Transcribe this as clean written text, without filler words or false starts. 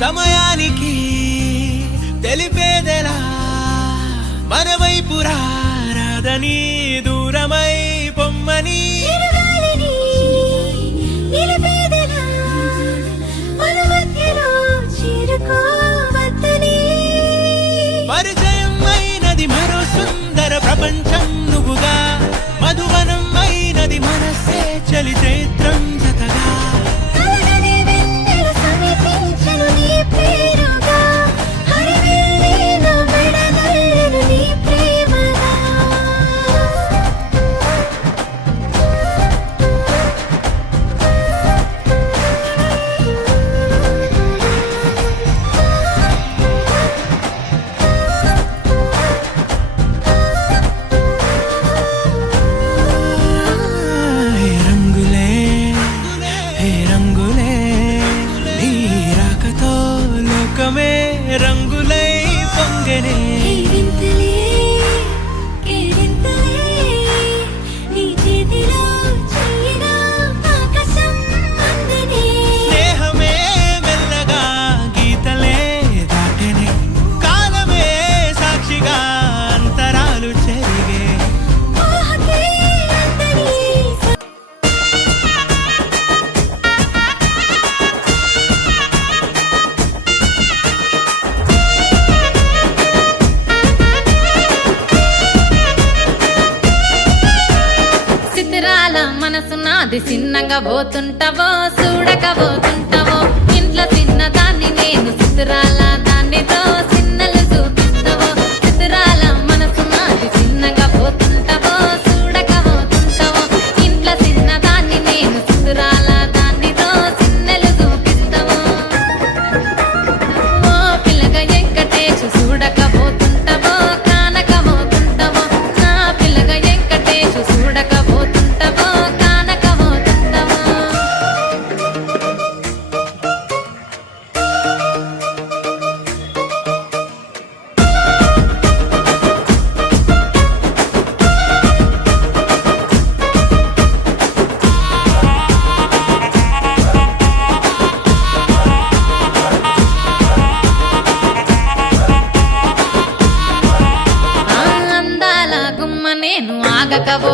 సమయానికి తెలిపేదెలా మన వైపు రాదని దూరమై పొమ్మని పరిచయం అయినది మరో సుందర ప్రపంచం నువ్వుగా మధువనం అయినది మనసే చలి చైత్రం జతగా రంగులై పొంగనే స్నేహమే మెల్లగా గీతలే దాటనే కాలమే సాక్షిగా అంతరాలు చెరిగే మనసు నాది చిన్నగా పోతుంటావో చూడకపోతుంటావో ఇంట్లో చిన్నదాన్ని నేను చిత్రాల దానితో చిన్నలు చూపిస్తావో చిత్రాల మనసు నాది చిన్నగా పోతుంటావో చూడకపోతుంటావో ఇంట్లో చిన్నదాన్ని నేను చిత్రాల దానితో చిన్నలు చూపిస్తావో ఓ పిల్లగా వెంకటేశు చూడకపోతుంటావో కానకపోతుంటావో నా పిల్లగా వెంకటేశు చూడకపోతుంటావో నేను ఆగకపో